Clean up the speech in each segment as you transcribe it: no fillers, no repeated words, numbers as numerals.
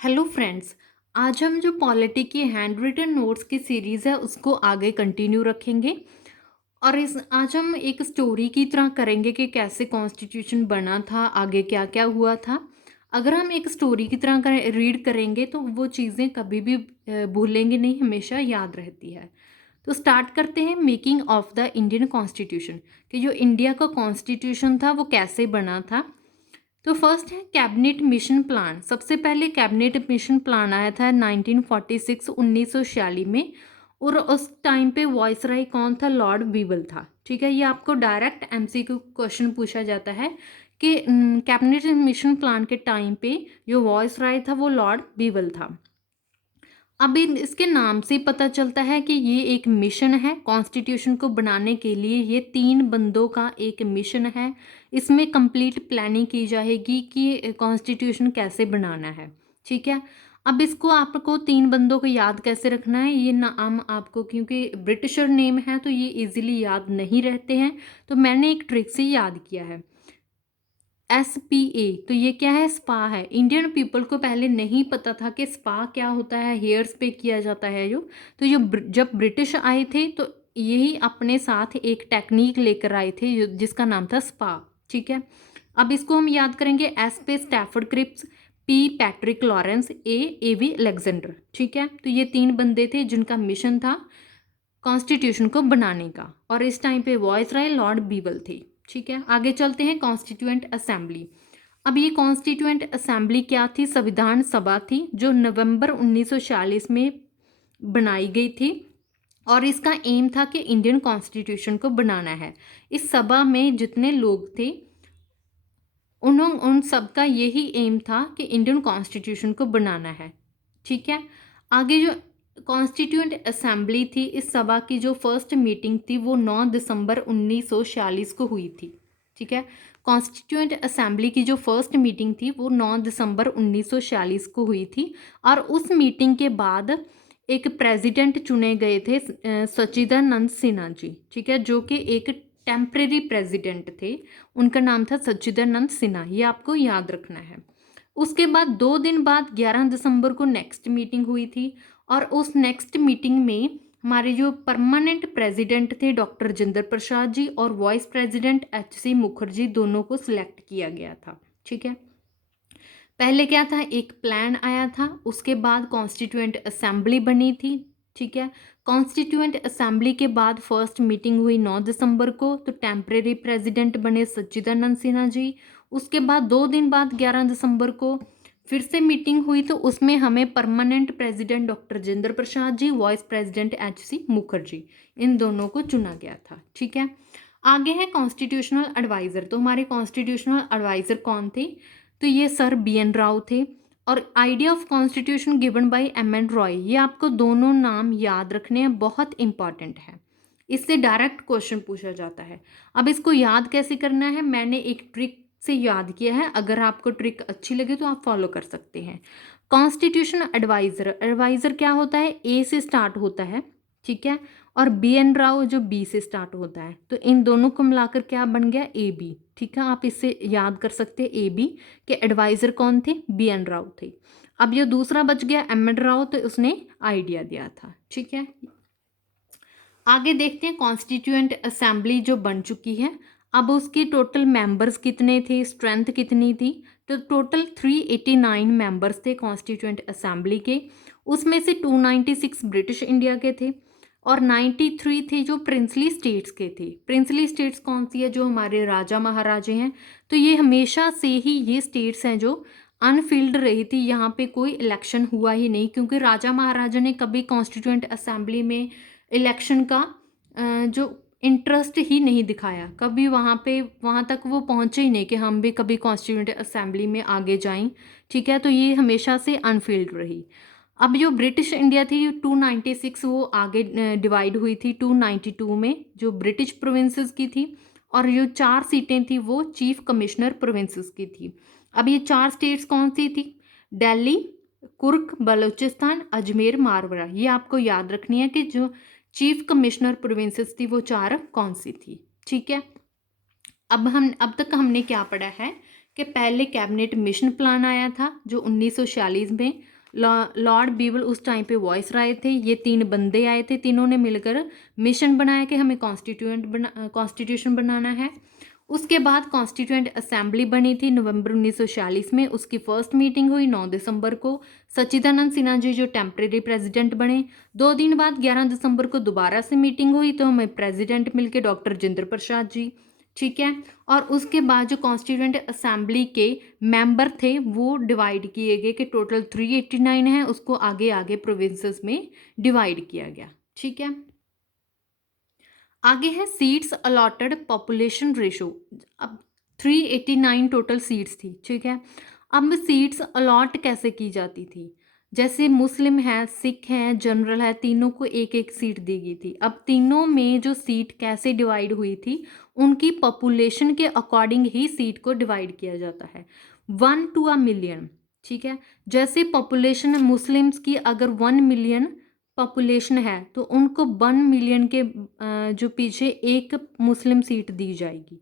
Hello friends. आज हम जो पॉलिटी की हैंड रिटन नोट्स की सीरीज़ है उसको आगे कंटिन्यू रखेंगे। और इस आज हम एक स्टोरी की तरह करेंगे कि कैसे कॉन्स्टिट्यूशन बना था, आगे क्या क्या हुआ था। अगर हम एक स्टोरी की तरह रीड करेंगे तो वो चीज़ें कभी भी भूलेंगे नहीं, हमेशा याद रहती है। तो स्टार्ट करते हैं making of the Indian constitution, कि जो इंडिया का कॉन्स्टिट्यूशन था वो कैसे बना था। तो फर्स्ट है कैबिनेट मिशन प्लान। सबसे पहले कैबिनेट मिशन प्लान आया था 1946 1946 में। और उस टाइम पे वॉइसराय कौन था? लॉर्ड बीवल था। ठीक है, ये आपको डायरेक्ट एमसीक्यू क्वेश्चन पूछा जाता है कि कैबिनेट मिशन प्लान के टाइम पे जो वॉइसराय था वो लॉर्ड बीवल था। अब इसके नाम से पता चलता है कि ये एक मिशन है कॉन्स्टिट्यूशन को बनाने के लिए। ये 3 बंदों का एक मिशन है। इसमें कंप्लीट प्लानिंग की जाएगी कि कॉन्स्टिट्यूशन कैसे बनाना है। ठीक है, अब इसको आपको 3 बंदों को याद कैसे रखना है, ये नाम आपको, क्योंकि ब्रिटिशर नेम है तो ये इजीली याद नहीं रहते हैं, तो मैंने एक ट्रिक से याद किया है। SPA, तो ये क्या है? स्पा है। इंडियन पीपल को पहले नहीं पता था कि स्पा क्या होता है, हेयर्स पे किया जाता है जो। तो जब ब्रिटिश आए थे तो यही अपने साथ एक टेक्निक लेकर आए थे जिसका नाम था स्पा। ठीक है, अब इसको हम याद करेंगे। S पे Stafford Cripps, P Patrick Lawrence, AV Alexander. ठीक है, तो ये 3 बंदे थे जिनका मिशन था कॉन्स्टिट्यूशन को बनाने का, और इस टाइम पे वॉइसराय लॉर्ड बीवल थे। ठीक है, आगे चलते हैं कॉन्स्टिट्यूएंट असेंबली। अब ये कॉन्स्टिट्यूएंट असेंबली क्या थी? संविधान सभा थी जो नवंबर 1946 में बनाई गई थी, और इसका एम था कि इंडियन कॉन्स्टिट्यूशन को बनाना है। इस सभा में जितने लोग थे उन सबका यही एम था कि इंडियन कॉन्स्टिट्यूशन को बनाना है। ठीक है, आगे जो कॉन्स्टिट्यूएंट असेंबली थी, इस सभा की जो फर्स्ट मीटिंग थी वो 9 दिसंबर 1946 को हुई थी। ठीक है, कॉन्स्टिट्यूएंट असेंबली की जो फर्स्ट मीटिंग थी वो 9 दिसंबर 1946 को हुई थी। और उस मीटिंग के बाद एक प्रेसिडेंट चुने गए थे, सच्चिदानंद सिन्हा जी। ठीक है, जो कि एक टेम्परेरी प्रेसिडेंट थे। उनका नाम था सच्चिदानंद सिन्हा, ये आपको याद रखना है। उसके बाद 2 दिन बाद 11 दिसंबर को नेक्स्ट मीटिंग हुई थी, और उस नेक्स्ट मीटिंग में हमारे जो परमानेंट प्रेसिडेंट थे डॉक्टर राजेंद्र प्रसाद जी, और वाइस प्रेसिडेंट HC मुखर्जी, दोनों को सिलेक्ट किया गया था। ठीक है, पहले क्या था? एक प्लान आया था, उसके बाद कॉन्स्टिट्यूएंट असेंबली बनी थी। ठीक है, कॉन्स्टिट्यूएंट असेंबली के बाद फर्स्ट मीटिंग हुई 9 दिसंबर को, तो टेम्परेरी प्रेसिडेंट बने सच्चिदानंद सिन्हा जी। उसके बाद 2 दिन बाद 11 दिसंबर को फिर से मीटिंग हुई, तो उसमें हमें permanent president doctor Rajendra Prasad ji, vice president HC Mukherjee, इन दोनों को चुना गया था। ठीक है, आगे है कॉन्स्टिट्यूशनल एडवाइज़र। तो हमारे कॉन्स्टिट्यूशनल एडवाइज़र कौन थे? तो ये सर BN राव थे। और idea of constitution given by MN Roy, ये आपको दोनों नाम याद रखने हैं, बहुत इंपॉर्टेंट है। इससे डायरेक्ट क्वेश्चन पूछा जाता है। अब इसको याद कैसे करना है, मैंने एक ट्रिक से याद किया है। अगर आपको ट्रिक अच्छी लगे तो आप फॉलो कर सकते हैं। कॉन्स्टिट्यूशन एडवाइज़र, एडवाइज़र क्या होता है? A से स्टार्ट होता है। ठीक है, और BN राव जो B से स्टार्ट होता है, तो इन दोनों को मिलाकर क्या बन गया? AB। ठीक है, आप इससे याद कर सकते हैं AB के एडवाइज़र कौन थे? BN राव थे। अब ये दूसरा बच गया MN राव, तो उसने आइडिया दिया था। ठीक है, आगे देखते हैं कॉन्स्टिट्यूएंट असेंबली जो बन चुकी है। अब उसके टोटल मेंबर्स कितने थे, स्ट्रेंथ कितनी थी? तो टोटल 389 मेंबर्स थे कॉन्स्टिट्यूएंट असेंबली के। उसमें से 296 ब्रिटिश इंडिया के थे, और 93 थे जो प्रिंसली स्टेट्स के थे। प्रिंसली स्टेट्स कौन सी है? जो हमारे राजा महाराजे हैं। तो ये हमेशा से ही ये स्टेट्स हैं जो अनफिल्ड रही थी, यहाँ पे कोई इलेक्शन हुआ ही नहीं, क्योंकि राजा महाराजा ने कभी कॉन्स्टिट्यूएंट असेंबली में इलेक्शन का जो इंटरेस्ट ही नहीं दिखाया। कभी वहाँ तक वो पहुँचे ही नहीं कि हम भी कभी कॉन्स्टिट्यूएंट असेंबली में आगे जाएं। ठीक है, तो ये हमेशा से अनफिल्ड रही। अब जो ब्रिटिश इंडिया थी 296, वो आगे डिवाइड हुई थी 292 में, जो ब्रिटिश प्रोविंसेस की थी। और जो 4 सीटें थी वो चीफ कमिश्नर प्रोविंसेस की थी। अब ये 4 स्टेट्स कौन सी थी? दिल्ली, कुर्ग, बलूचिस्तान, अजमेर, मारवाड़ा। ये आपको याद रखनी है कि जो चीफ कमिश्नर प्रोविंसेस थी वो 4 कौन सी थी। ठीक है, अब तक हमने क्या पढ़ा है कि पहले कैबिनेट मिशन प्लान आया था जो 1946 में लॉर्ड बीवल उस टाइम पे वॉइस राय थे। ये 3 बंदे आए थे, तीनों ने मिलकर मिशन बनाया कि हमें कॉन्स्टिट्यूशन बनाना है। उसके बाद कॉन्स्टिट्यूएंट असेंबली बनी थी नवंबर 1946 में। उसकी फर्स्ट मीटिंग हुई 9 दिसंबर को। सच्चिदानंद सिन्हा जी जो टेम्परेरी प्रेसिडेंट बने। 2 दिन बाद 11 दिसंबर को दोबारा से मीटिंग हुई तो हमें प्रेसिडेंट मिलके डॉक्टर राजेंद्र प्रसाद जी, ठीक है। और उसके बाद जो कॉन्स्टिट्यूएंट असेंबली के मेंबर थे वो डिवाइड किए गए कि टोटल 389 है, उसको आगे आगे प्रोविंसेस में डिवाइड किया गया, ठीक है। आगे है सीट्स अलॉटेड पॉपुलेशन रेशो। अब 389 टोटल सीट्स थी, ठीक है। अब सीट्स अलॉट कैसे की जाती थी, जैसे मुस्लिम है, सिख है, जनरल है, तीनों को एक एक सीट दी गई थी। अब तीनों में जो सीट कैसे डिवाइड हुई थी, उनकी पॉपुलेशन के अकॉर्डिंग ही सीट को डिवाइड किया जाता है, 1 to a million, ठीक है। जैसे पॉपुलेशन मुस्लिम्स की अगर 1 मिलियन पॉपुलेशन है तो उनको 1 मिलियन के जो पीछे एक मुस्लिम सीट दी जाएगी।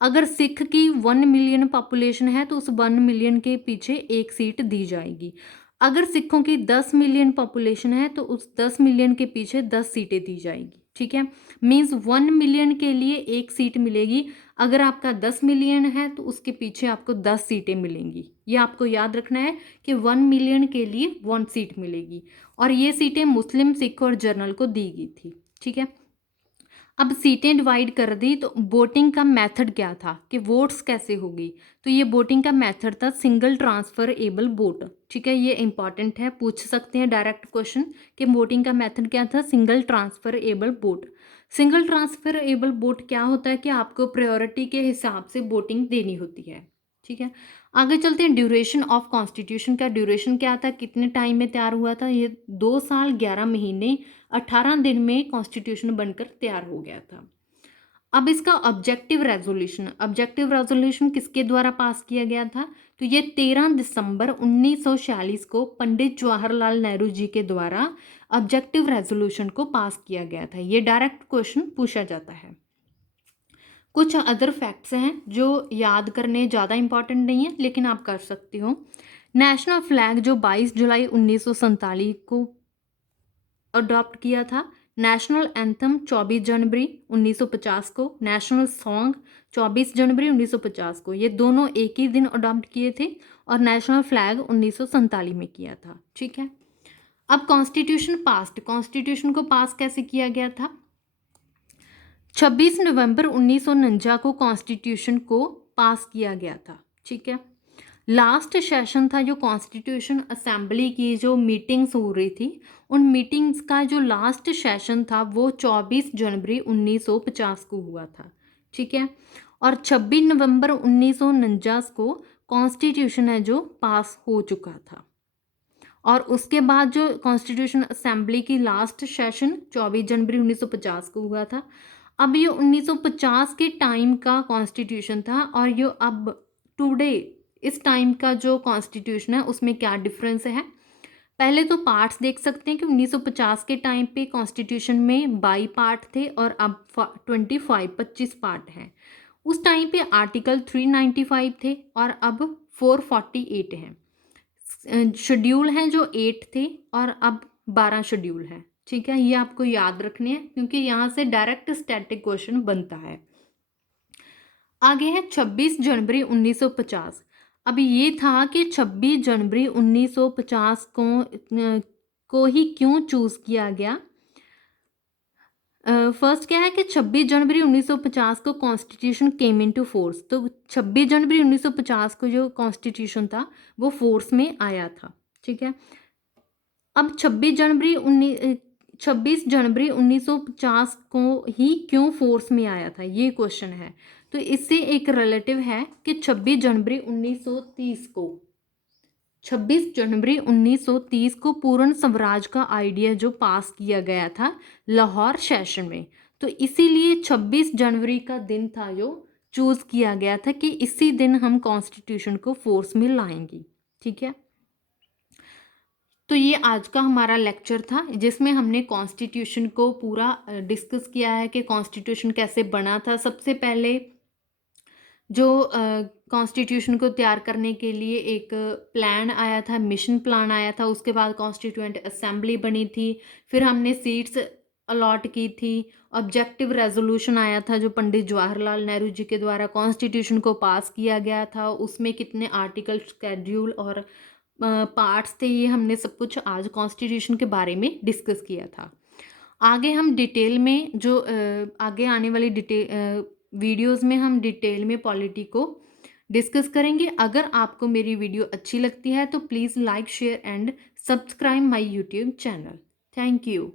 अगर सिख की 1 मिलियन पॉपुलेशन है तो उस 1 मिलियन के पीछे एक सीट दी जाएगी। अगर सिखों की 10 मिलियन पॉपुलेशन है तो उस 10 मिलियन के पीछे 10 सीटें दी जाएगी, ठीक है। मीन्स 1 मिलियन के लिए एक सीट मिलेगी। अगर आपका 10 मिलियन है तो उसके पीछे आपको 10 सीटें मिलेंगी। ये आपको याद रखना है कि 1 मिलियन के लिए 1 सीट मिलेगी। और ये सीटें मुस्लिम, सिख और जनरल को दी गई थी, ठीक है। अब सीटें डिवाइड कर दी तो वोटिंग का मेथड क्या था कि वोट्स कैसे होगी, तो ये वोटिंग का मेथड था सिंगल ट्रांसफरेबल वोट, ठीक है। ये इंपॉर्टेंट है, पूछ सकते हैं डायरेक्ट क्वेश्चन कि वोटिंग का मेथड क्या था, single transferable vote. Single transferable vote क्या होता है कि आपको प्रायोरिटी के हिसाब से वोटिंग देनी होती है, ठीक है। आगे चलते हैं, ड्यूरेशन ऑफ कॉन्स्टिट्यूशन का ड्यूरेशन क्या था, कितने टाइम में तैयार हुआ था, ये 2 साल 11 महीने 18 दिन में कॉन्स्टिट्यूशन बनकर तैयार हो गया था। अब इसका ऑब्जेक्टिव रेजोल्यूशन किसके द्वारा पास किया गया था, तो ये 13 दिसंबर 1946 को पंडित जवाहरलाल नेहरू जी के द्वारा ऑब्जेक्टिव रेजोल्यूशन को पास किया गया था। ये डायरेक्ट क्वेश्चन पूछा जाता है। कुछ अदर फैक्ट्स हैं जो याद करने ज़्यादा इंपॉर्टेंट नहीं है लेकिन आप कर सकते हो। नेशनल फ्लैग जो 22 जुलाई 1947 को अडॉप्ट किया था। नेशनल एंथम 24 जनवरी 1950 को। नेशनल सॉन्ग 24 जनवरी 1950 को। ये दोनों एक ही दिन अडॉप्ट किए थे और नेशनल फ्लैग 1947 में किया था, ठीक है। अब कॉन्स्टिट्यूशन को पास कैसे किया गया था, 26 नवंबर 1949 को कॉन्स्टिट्यूशन को पास किया गया था, ठीक है। लास्ट सेशन था जो कॉन्स्टिट्यूशन असेंबली की जो मीटिंग्स हो रही थी, उन मीटिंग्स का जो लास्ट सेशन था वो 24 जनवरी 1950 को हुआ था, ठीक है। और 26 नवंबर 1949 को कॉन्स्टिट्यूशन है जो पास हो चुका था। और उसके बाद जो कॉन्स्टिट्यूशन असेंबली की लास्ट सेशन 24 जनवरी 1950 को हुआ था। अब ये 1950 के टाइम का कॉन्स्टिट्यूशन था और ये अब टुडे इस टाइम का जो कॉन्स्टिट्यूशन है उसमें क्या डिफरेंस है। पहले तो पार्ट्स देख सकते हैं कि 1950 के टाइम पे कॉन्स्टिट्यूशन में 22 पार्ट थे और अब 25 पार्ट हैं। उस टाइम पे आर्टिकल 395 थे और अब 448 हैं। शेड्यूल हैं जो 8 थे और अब 12 शेड्यूल हैं, ठीक है। ये आपको याद रखने हैं क्योंकि यहाँ से डायरेक्ट स्टैटिक क्वेश्चन बनता है। आगे है 26 जनवरी 1950। अब ये था कि 26 जनवरी 1950 को ही क्यों चूज़ किया गया। फर्स्ट क्या है कि 26 जनवरी 1950 को कॉन्स्टिट्यूशन केम इनटू फोर्स, तो 26 जनवरी 1950 को जो कॉन्स्टिट्यूशन था वो फोर्स में आया था, ठीक है। अब 26 जनवरी 1950 को ही क्यों फोर्स में आया था, ये क्वेश्चन है। तो इससे एक रिलेटिव है कि 26 जनवरी 1930 को पूर्ण स्वराज का आइडिया जो पास किया गया था लाहौर सेशन में, तो इसीलिए 26 जनवरी का दिन था जो चूज़ किया गया था कि इसी दिन हम कॉन्स्टिट्यूशन को फोर्स में लाएंगे, ठीक है। तो ये आज का हमारा लेक्चर था जिसमें हमने कॉन्स्टिट्यूशन को पूरा डिस्कस किया है कि कॉन्स्टिट्यूशन कैसे बना था। सबसे पहले जो कॉन्स्टिट्यूशन को तैयार करने के लिए एक प्लान आया था, मिशन प्लान आया था, उसके बाद कॉन्स्टिट्यूएंट असेंबली बनी थी, फिर हमने सीट्स अलॉट की थी, ऑब्जेक्टिव रेजोल्यूशन आया था जो पंडित जवाहरलाल नेहरू जी के द्वारा कॉन्स्टिट्यूशन को पास किया गया था, उसमें कितने आर्टिकल, शेड्यूल और पार्ट्स थे, ये हमने सब कुछ आज कॉन्स्टिट्यूशन के बारे में डिस्कस किया था। आगे हम डिटेल में जो आगे आने वाली वीडियोस में हम डिटेल में पॉलिटी को डिस्कस करेंगे। अगर आपको मेरी वीडियो अच्छी लगती है तो please like share and subscribe my YouTube channel. Thank you.